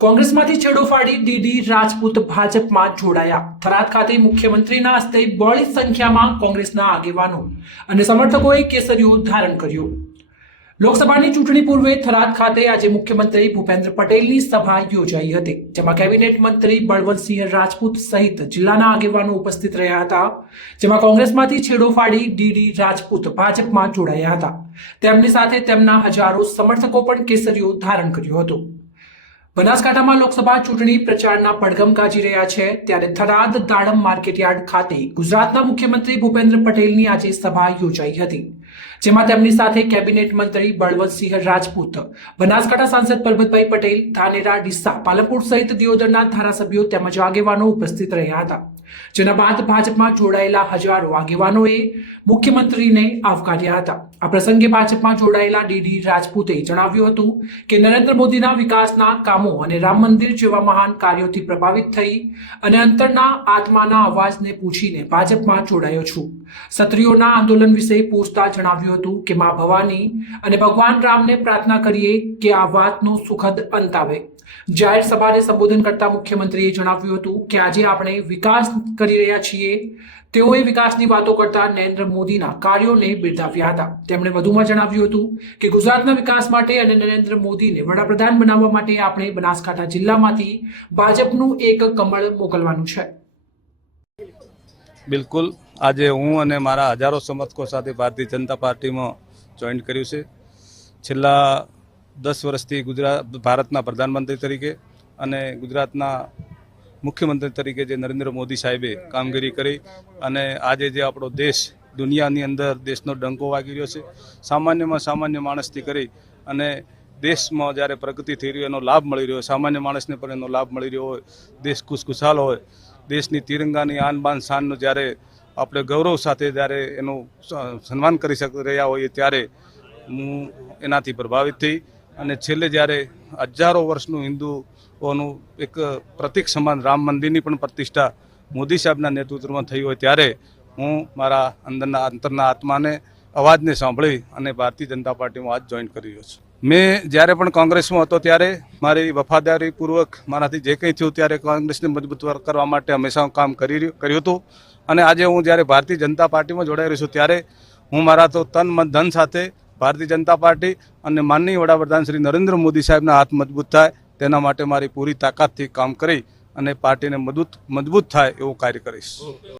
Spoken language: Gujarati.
કોંગ્રેસમાંથી છેડો ફાડી ડીડી રાજપૂત ભાજપમાં જોડાયા. થરાદ ખાતે મુખ્યમંત્રીના હસ્તે બહોળી સંખ્યામાં કોંગ્રેસના આગેવાનો અને સમર્થકોએ કેસરીઓ ધારણ કર્યો. લોકસભાની ચૂંટણી પૂર્વે થરાદ ખાતે આજે મુખ્યમંત્રી ભૂપેન્દ્ર પટેલની સભા યોજાઈ હતી, જેમાં કેબિનેટ મંત્રી બળવંતસિંહ રાજપૂત સહિત જિલ્લાના આગેવાનો ઉપસ્થિત રહ્યા હતા, જેમાં કોંગ્રેસમાંથી છેડો ફાડી ડીડી રાજપૂત ભાજપમાં જોડાયા હતા. તેમની સાથે તેમના હજારો સમર્થકો પણ કેસરીઓ ધારણ કર્યો હતો. બનાસકાંઠામાં લોકસભા ચૂંટણી પ્રચારના પડઘમ ગાજી રહ્યા છે, ત્યારે થરાદ દાડમ માર્કેટયાર્ડ ખાતે ગુજરાતના મુખ્યમંત્રી ભૂપેન્દ્ર પટેલની આજે સભા યોજાઈ હતી. જેમાં તેમની સાથે કેબિનેટ મંત્રી બળવંતસિંહ રાજપૂત, બનાસકાંઠા સાંસદ પરબતભાઈ પટેલ, ધાનેરા, ડીસા, પાલનપુર સહિત દિયોદરના ધારાસભ્યો તેમજ આગેવાનો ઉપસ્થિત રહ્યા હતા. જેના બાદ ભાજપમાં જોડાયેલા હજારો આગેવાનોએ મુખ્યમંત્રીને આવકાર્યા હતા. આ પ્રસંગે ભાજપમાં જોડાયેલા ડીડી રાજપૂતે જણાવ્યું હતું કે, નરેન્દ્ર મોદીના વિકાસના કામો અને રામ મંદિર જેવા મહાન કાર્યોથી પ્રભાવિત થઈ અને અંતરના આત્માના અવાજને પૂછીને ભાજપમાં જોડાયો છું. ક્ષત્રિયોના આંદોલન વિશે પૂછતા જણાવ્યું હતું કે મા ભવાની અને ભગવાન રામને પ્રાર્થના કરીએ કે આ વાતનો સુખદ અંત આવે. જાહેર સભાને સંબોધન કરતા મુખ્યમંત્રીએ જણાવ્યું હતું કે આજે આપણે વિકાસ કરી રહ્યા છીએ. તેઓએ વિકાસની વાતો કરતા નરેન્દ્ર મોદીના કાર્યોને બિરદાવ્યા હતા. તેમણે વધુમાં જણાવ્યું હતું કે ગુજરાતના વિકાસ માટે અને નરેન્દ્ર મોદીને વડાપ્રધાન બનાવવા માટે આપણે બનાસકાંઠા જિલ્લામાંથી ભાજપનું એક કમળ મોકલવાનું છે. બિલકુલ. આજે હું અને મારા હજારો સમર્થકો સાથે ભારતીય જનતા પાર્ટીમાં જોઈન કર્યું છે. છેલ્લા દસ વર્ષથી ગુજરાત, ભારતના પ્રધાનમંત્રી તરીકે અને ગુજરાતના મુખ્યમંત્રી તરીકે જે નરેન્દ્ર મોદી સાહેબે કામગીરી કરી અને આજે જે આપણો દેશ દુનિયાની અંદર દેશનો ડંકો વાગી રહ્યો છે, સામાન્યમાં સામાન્ય માણસથી કરી અને દેશમાં જ્યારે પ્રગતિ થઈ રહી એનો લાભ મળી રહ્યો સામાન્ય માણસને પણ એનો લાભ મળી રહ્યો હોય, દેશ ખુશખુશાલ હોય, દેશની તિરંગાની આન બાન શાનનો જ્યારે આપણે ગૌરવ સાથે જ્યારે એનું સન્માન કરી શક, રહ્યા હોઈએ ત્યારે હું એનાથી પ્રભાવિત થઈ અને છેલ્લે જ્યારે હજારો વર્ષનું હિન્દુઓનું એક પ્રતિક સમાન રામ મંદિરની પણ પ્રતિષ્ઠા મોદી સાહેબના નેતૃત્વમાં થઈ હોય ત્યારે હું મારા અંદરના, અંતરના આત્માને અવાજને સાંભળી અને ભારતીય જનતા પાર્ટીમાં આજ જોઈન કરી રહ્યો છું. મેં જ્યારે પણ કોંગ્રેસમાં હતો ત્યારે મારી વફાદારીપૂર્વક મારાથી જે કંઈ થયું ત્યારે કોંગ્રેસને મજબૂત કરવા માટે હંમેશા કામ કરી કર્યું હતું. અને આજે હું જ્યારે ભારતીય જનતા પાર્ટીમાં જોડાઈ છું, ત્યારે હું મારા તો તન મન ધન સાથે ભારતીય જનતા પાર્ટી અને માનનીય વડાપ્રધાન શ્રી નરેન્દ્ર મોદી સાહેબના હાથ મજબૂત થાય, તેના માટે મારી પૂરી તાકાતથી કામ કરી અને પાર્ટીને મજબૂત મજબૂત થાય એવું કાર્ય કરીશ.